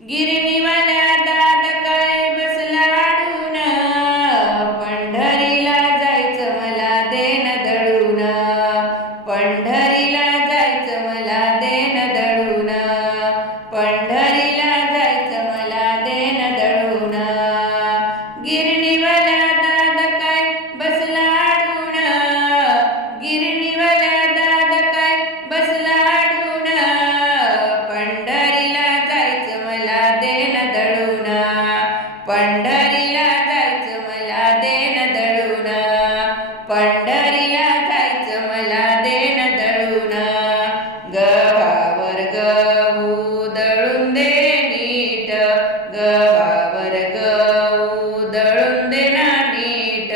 गिरणीवाल्या दादा काय बसला अडून, पंढरीला जायचं मला देन दळून, पंढरीला जायचं मला देन दळून, पंढरीला जायचं मला देन दळून. गिरणीवाल्या दादा काय बसला अडून, गिरणीवाल्या दादा काय बसला अडून, पंढरीला जायचं मला देन दळून, पंढरीला जायचं मला देन दळून, पंढरीला जायचं मला देन दळून. गव्हावर गहू दळून दे नीट, गव्हावर गहू दळून दे ना नीट,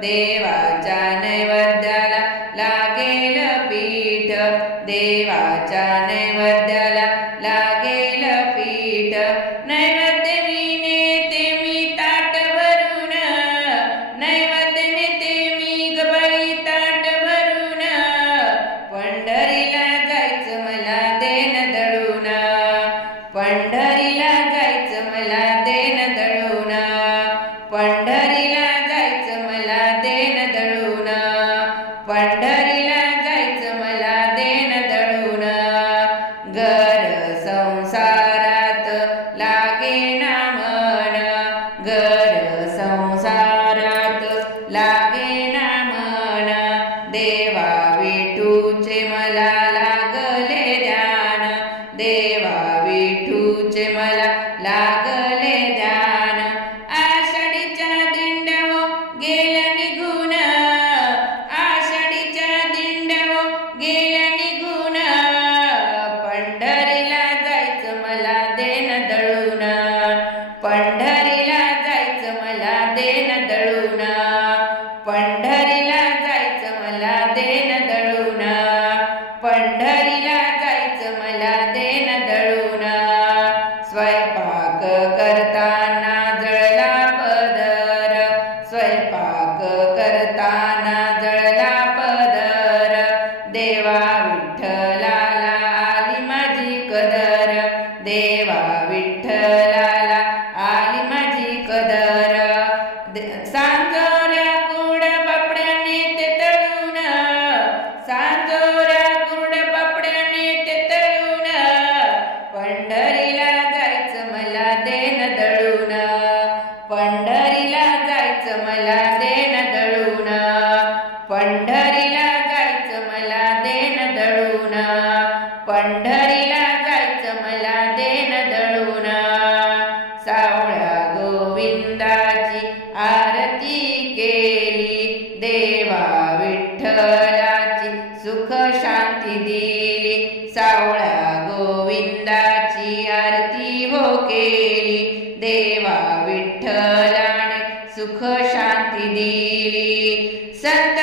देवाच्या नैवेद्याला लागेल पीठ, देवाच्या नैवेद्याला लागेल पीठ. नैवेद्य मी नेते मी ताट भरून, नैवेद्य नेते मी गबाई ताट भरून, पंढरीला जायचं मला देन दळून, पंढरीला जायचं मला देन दळून, पंढरीला जायचं मला देन दळून, पंढरीला जायचं मला देन दळून. घर संसारात लागेना मन, घर संसारात लागेना मन, देवा विठूचे मला लागले ध्यान, देवा विठूचे मला लागले ध्यान. आषाढीच्या दिंड्यावो गेल्या निघून, आषाढीच्या दिंड्यावो गेल्या निघून, पंढरीला जायचं मला देन दळून, पंढरीला जायचं मला देन दळून, पंढरीला जायचं मला देन दळून, पंढरीला जायचं मला देन दळून. स्वयंपाक करताना जळला पदर, स्वयंपाक करताना जळला पदर, देवा विठ्ठलाला आली माझी कदर, देवा विठ्ठलाला आली माझी कदर. सांजोऱ्या कुरड्या पापड्या नेते तळून, सांजोऱ्या कुरड्या पापड्या नेते तळून, पंढरीला जायचं मला देन दळून, पंढरीला जायचं मला देन दळून, पंढरीला जायचं मला देन दळून, पंढरीला जायचं मला देन दळून. सावळ्या गोविंदाची आरती केली, देवा विठ्ठलाची सुख शांती दिली, सावळ्या गोविंदाची आरती हो केली, देवा विठ्ठलाने सुख शांती दिली. संत